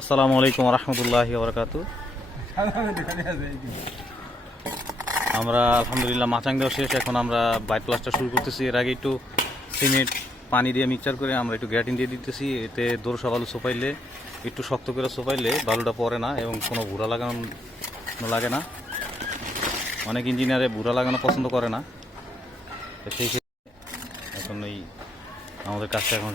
আসসালামু আলাইকুম রহমতুল্লাহি ওবরাকাতু। আমরা আলহামদুলিল্লাহ মাচাং দেওয়া শেষ। এখন আমরা বাইট প্লাস্টার শুরু করতেছি। এর আগে একটু সিমেন্ট পানি দিয়ে মিক্সচার করে আমরা একটু গ্যাটিন দিয়ে দিতেছি। এতে দোরসা বালু সোপাইলে একটু শক্ত করে সোপাইলে বালুটা পড়ে না এবং কোনো ভুরা লাগানো লাগে না। অনেক ইঞ্জিনিয়ারে ভুরা লাগানো পছন্দ করে না, তো সেই ক্ষেত্রে এখন এই আমাদের কাজটা এখন